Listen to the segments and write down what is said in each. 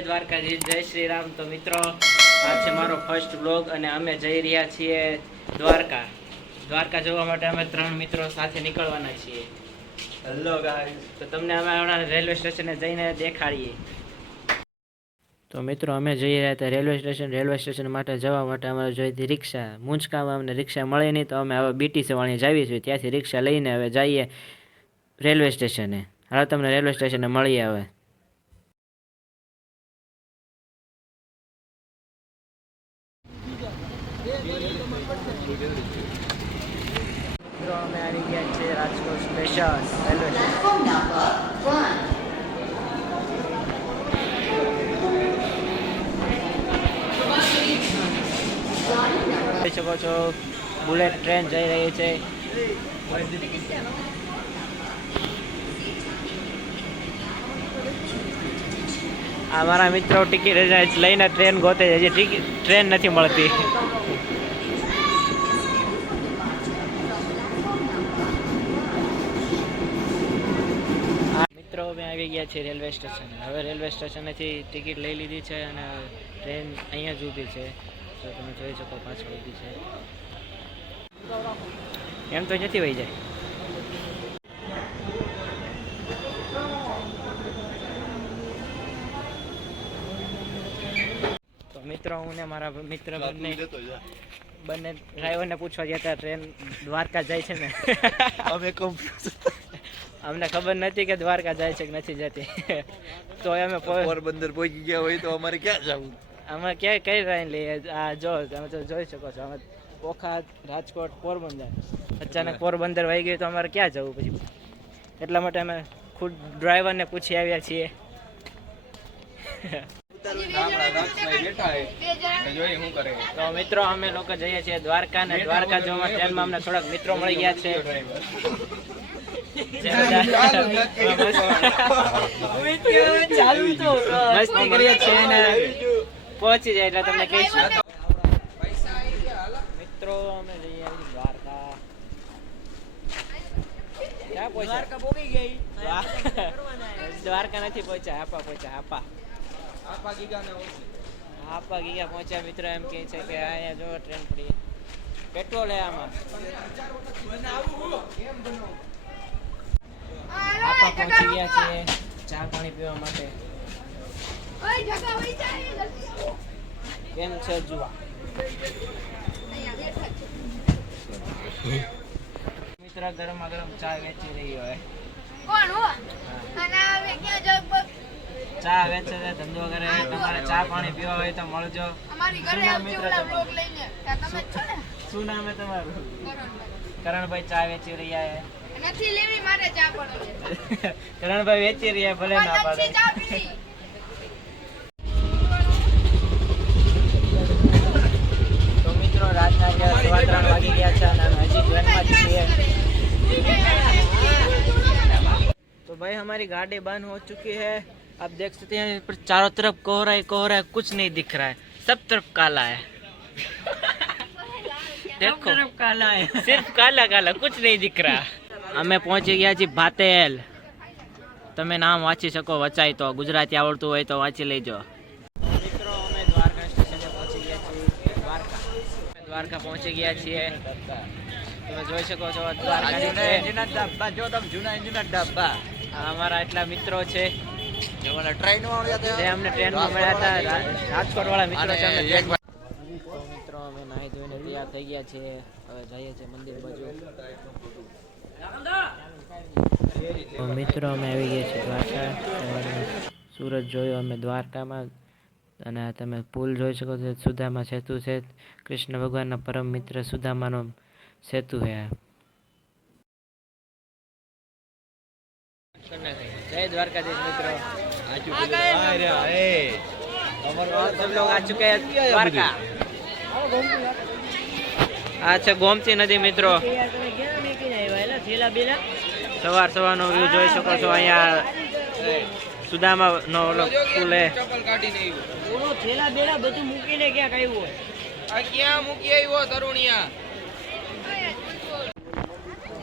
જય દ્વારકાધીશ, જય શ્રી રામ। તો મિત્રો, આ છે મારો ફર્સ્ટ વ્લોગ અને અમે જઈ રહ્યા છીએ દ્વારકા જવા માટે અમે 3 મિત્રો સાથે નીકળવાના છીએ। હેલો ગાઈસ, તો તમને અમે હમણાં રેલવે સ્ટેશને જઈને દેખાડીએ। તો મિત્રો, અમે જઈ રહ્યા હતા રેલવે સ્ટેશન માટે જવા માટે અમારે જોઈતી રિક્ષા। મૂંઝકામાં અમને રિક્ષા મળે નહીં, તો અમે હવે BTC વાળી જાવી છીએ, ત્યાંથી રિક્ષા લઈને હવે જઈએ રેલવે સ્ટેશને। હાલો તમને રેલવે સ્ટેશને મળીએ હવે। મિત્રો, અમે આવી ગયા છીએ રાજકોટ સ્ટેશન રેલવે સ્ટેશન। જોઈ શકો છો, બુલેટ ટ્રેન જઈ રહી છે। આ મારા મિત્રો ટિકિટ લઈને ટ્રેન ગોતે છે, હજી ટ્રેન નથી મળતી। મિત્રો, અમે આવી ગયા છીએ રેલવે સ્ટેશન। હવે રેલવે સ્ટેશનેથી ટિકિટ લઈ લીધી છે અને ટ્રેન અહીંયા જ ઊભી છે, તો તમે જોઈ શકો પાછળ ઊભી છે। એમ તો જતી વહી જાય। તો મિત્રો, હું ને મારા મિત્ર બંને ડ્રાઈવરને પૂછવા ગયા હતા ટ્રેન દ્વારકા જાય છે ને। અમને ખબર નથી કે દ્વારકા જાય છે કે નથી જતી। તો અમે પોરબંદર પહોંચી ગયા હોય તો અમારે ક્યાં જવું? અમે ક્યાંય કઈ ટ્રેન લઈએ? આ જો તમે તો જોઈ શકો છો, અમે ઓખા, રાજકોટ, પોરબંદર, અચાનક પોરબંદર વહી ગયું તો અમારે ક્યાં જવું પછી? એટલા માટે અમે ખુદ ડ્રાઈવરને પૂછી આવ્યા છીએ। તો મિત્રો, અમે લોકો જઈએ છીએ દ્વારકા ને દ્વારકા જવા ટ્રેનમાં અમને થોડાક મિત્રો મળી ગયા છે। મસ્તી કરીએ છીએ ને પહોંચી જાય એટલે તમને કહીશું। મિત્રો, અમે જઈએ દ્વારકા। ક્યાં પહોંચ્યા? દ્વારકા નથી પહોંચ્યા, હાપા પહોંચ્યા। હાપા ગીગા પહોંચ્યા। મિત્રો એમ કહે છે કે અહીંયા જો ટ્રેન પડી, પેટ્રોલ હે આમાં। હાપા પહોંચી ગયા છે ચા પાણી પીવા માટે। કેમ છે જુવા? મિત્ર ગરમા ગરમ ચા વેચી રહી હોય। ચા વેચે છે, ધંધો કરે। તમારે ચા પાણી પીવા હોય તો મળજો। શું નામ હે તમારું? કરણભાઈ ચા વેચી રહ્યા હે। નથી લેવી મારે ચા પણ કરણભાઈ વેચી રહ્યા, ભલે ના પાડે। તો મિત્રો, રાતના 3:15 વાગી ગયા છે અને અમે હજી ટ્રેનમાં જ છીએ। तो भाई, हमारी गाड़ी बंद हो चुकी है। आप देख सकते हैं पर चारों तरफ कोहरा ही कोहरा है, कुछ नहीं दिख रहा है, सब तरफ काला है। देखो, तरफ काला है, सिर्फ काला काला, कुछ नहीं दिख रहा। અમે પહોંચી ગયા છીએ ભાતેલ। તમે નામ વાંચી શકો વચાય તો, ગુજરાતી આવડતું હોય તો વાંચી લેજો। મિત્રો, અમે દ્વારકા સ્ટેશને પહોંચી ગયા છીએ। દ્વારકા પહોંચી ગયા છીએ। તમે જોઈ શકો છો દ્વારકા। અમારા એટલા મિત્રો છે જે અમને ટ્રેનમાં મળ્યા હતા, રાજકોટ વાળા મિત્રો છે। મિત્રો, અમે નાહી ધોઈને તૈયાર થઈ ગયા છીએ, હવે જઈએ છીએ મંદિર બાજુ। મિત્રો, અમે આવી ગયા છીએ દ્વારકા। સુરત જોયો અમે દ્વારકામાં, અને તમે પુલ જોઈ શકો છો, સુદામા સેતુ છે। કૃષ્ણ ભગવાનના પરમ મિત્ર સુદામાનો સેતુ છે। जय द्वारकाधीश मित्रों, सब लोग आ चुके हैं द्वारका। अच्छा, गोमती नदी मित्रों, सवार सवारનો વ્યૂ જોઈ શકો છો। અહીંયા સુદામાનો ઓલો પુલ હે। થેલા બેડા બધું મૂકીને ક્યાં આવ્યો? આ ક્યાં મૂકી આવ્યો તરુણિયા?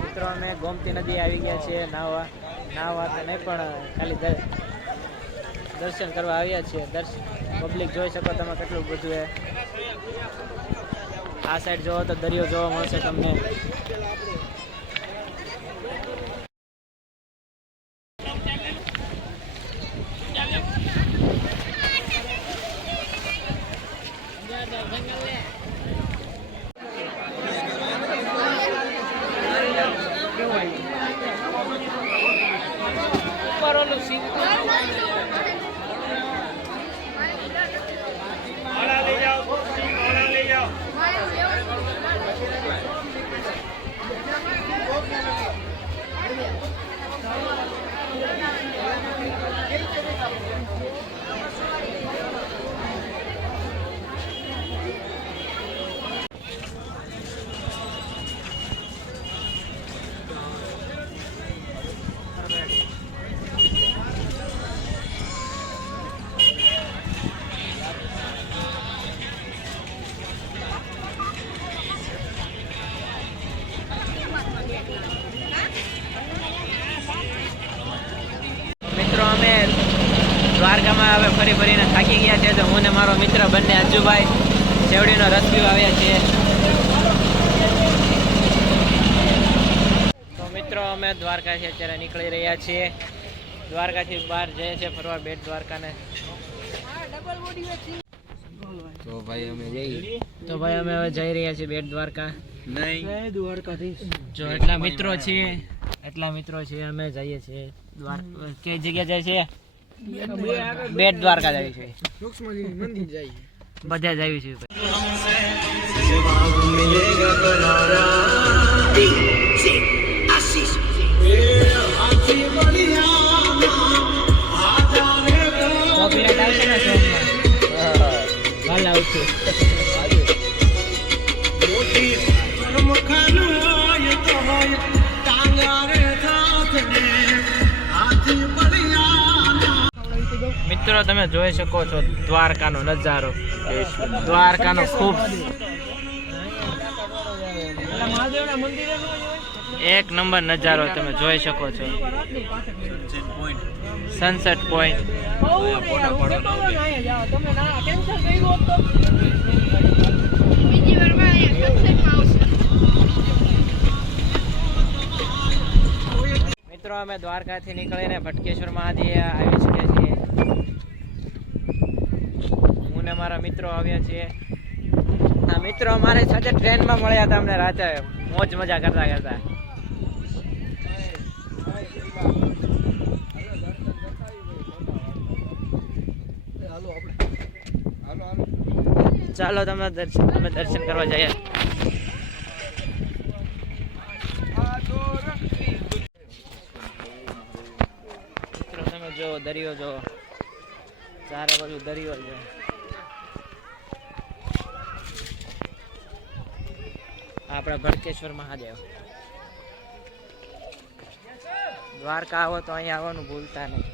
મિત્રો, અમે ગોમતી નદી આવી ગયા છીએ નાહવા। નાહવા તો નહીં પણ ખાલી દર્શન કરવા આવ્યા છીએ. પબ્લિક જોઈ શકો તમે કેટલું બધું છે. આ સાઈડ જોવો તો દરિયો જોવા મળશે તમને. મિત્રો અમે દ્વારકામાં હવે ફરી ફરીને થાકી ગયા છે. તો હું ને મારો મિત્ર બંને અજુભાઈ શેવડીનો રસ પીવા આવ્યા છીએ. તો મિત્રો અમે દ્વારકાથી અત્યારે નીકળી રહ્યા છીએ. દ્વારકાથી બહાર જઈએ છીએ ફરવા બેટ દ્વારકાને. તો ભાઈ અમે જઈએ. તો ભાઈ અમે હવે જઈ રહ્યા છીએ બેટ દ્વારકા. નહીં દ્વારકાથી જો એટલા મિત્રો છીએ અમે જઈએ છીએ કઈ જગ્યા જાય છે? બેટ દ્વારકા જાય છે. મંદિર જાય બધા જાય છે. કોપીરાઈટ આવશે ને સોંગમાં? હાલ આવશે. મિત્રો તમે જોઈ શકો છો દ્વારકાનો નજારો. દ્વારકાનો ખૂબ એક નંબર નજારો તમે જોઈ શકો છો. Sunset point. મિત્રો અમે દ્વારકાથી નીકળીને ભટકેશ્વર મહાદેવ આવી ચૂક્યા છીએ. હું ને મારા મિત્રો આવ્યા છીએ. આ મિત્રો અમારી સાથે ટ્રેનમાં મળ્યા હતા અમને રાતે મોજ મજા કરતા કરતા. ચાલો તમે દર્શન કરવા જઈએ. મિત્રો તમે જો દરિયો જો ચારે બાજુ દરિયો છે. આપણા ભટકેશ્વર મહાદેવ. દ્વારકા આવો તો અહીંયા આવવાનું ભૂલતા નહીં.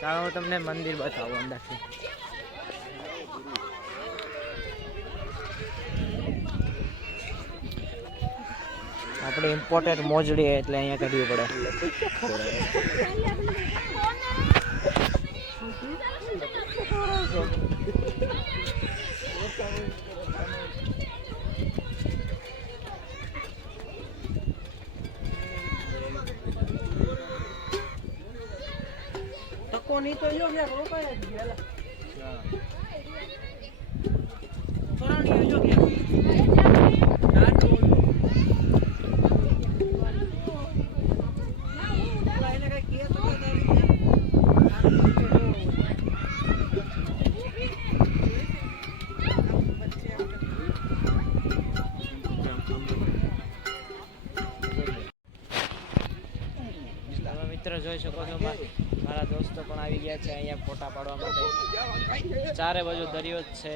ચાલો હું તમને મંદિર બતાવું અંદરથી. આપણે ઇમ્પોર્ટેન્ટ મોજડી એટલે અહીંયા કાઢવી પડે. કોની તો જો કે રોકાય જ ગયેલા સોરાણી જો કે મિત્ર જોઈ શકો છો મારા દોસ્તો પણ આવી ગયા છે અહીંયા ફોટા પાડવા માટે. ચારે બાજુ દરિયો જ છે.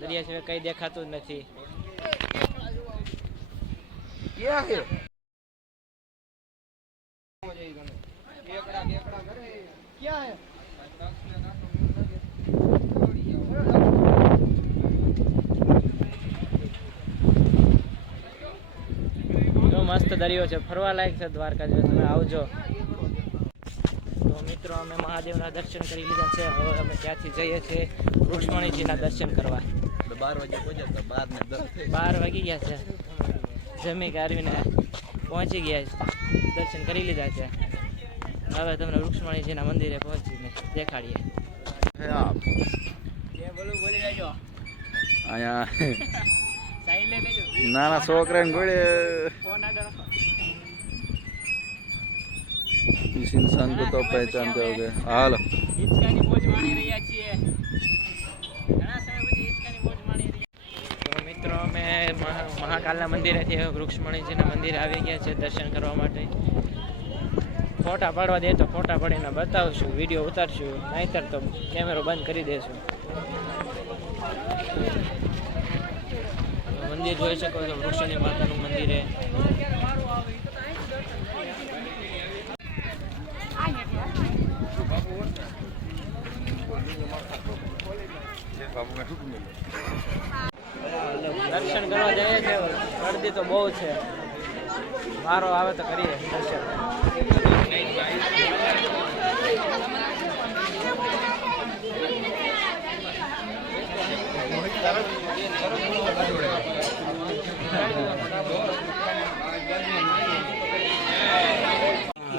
દરિયા સિવાય કઈ દેખાતું જ નથી. જો મસ્ત દરિયો છે, ફરવા લાયક છે દ્વારકા જો તમે આવજો. તો મિત્રો અમે મહાદેવના દર્શન કરી લીધા છે. હવે અમે ત્યાંથી જઈએ છીએ રૂક્ષ્મણીજીના દર્શન કરવા. 12 વાગે પહોંચ્યા તો 12 ને 10 12 વાગી ગયા છે. જમી કારવીને પહોંચી ગયા છે, દર્શન કરી લીધા છે. હવે તમને રૂક્ષ્મણીજીના મંદિરે પહોંચીને દેખાડીએ. અહીંયા સાઈડ લે લેજો. નાના છોકરાને ગોળે ફોન આડો રાખો. इस इंसान को तो पहचानते होगे. हालो હિંચકાની મોજ માણી રહ્યા છીએ. ઘણા સમય પછી હિંચકાની મોજ માણી રહ્યા. તો મિત્રો અમે મહાકાલના મંદિરેથી રૂક્ષ્મણીજીના મંદિરે આવી ગયા છે દર્શન કરવા માટે. ફોટા પાડવા દે તો ફોટા પાડીને બતાવશું, વિડીયો ઉતારશું, નહીંતર તો કેમેરો બંધ કરી દેશું. મંદિર જોઈ શકો છો, વૃક્ષોની માતાનું મંદિર છે. દર્શન કરવા જઈએ છે. ગળદી તો બહુ છે, વારો આવે તો કરીએ દર્શન.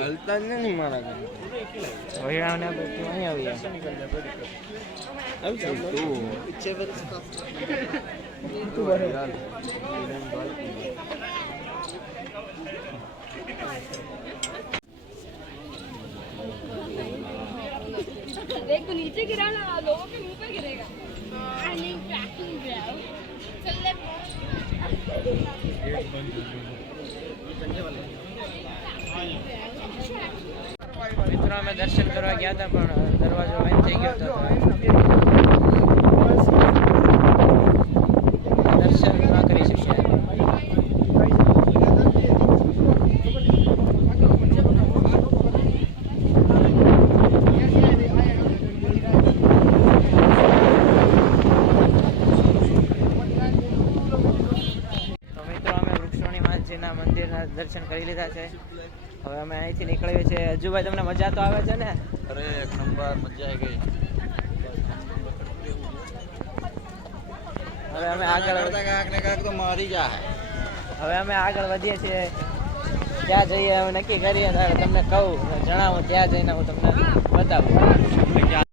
હલતા નહીં મારા વૈરાવને અહીં આવીએ. देख तो नीचे गिरा ना, लोगों के मुंह पे गिरेगा. चल ले. મિત્રો અમે દર્શન કરવા ગયા હતા પણ દરવાજો બંધ થઈ ગયો હતો. દર્શન ન કરી શક્યા. મંદિરના દર્શન કરી લીધા છે. હવે અમે અહીંથી નીકળીએ છીએ. અજુભાઈ તમને મજા તો આવે છે ને? અરે એક નંબર મજા આવી ગઈ. હવે અમે આગળ તો મારી જાય. હવે અમે આગળ વધીએ છીએ. ત્યાં જઈએ હવે નક્કી કરીએ, તમને કહું, જણાવું, ત્યાં જઈને હું તમને બતાવું.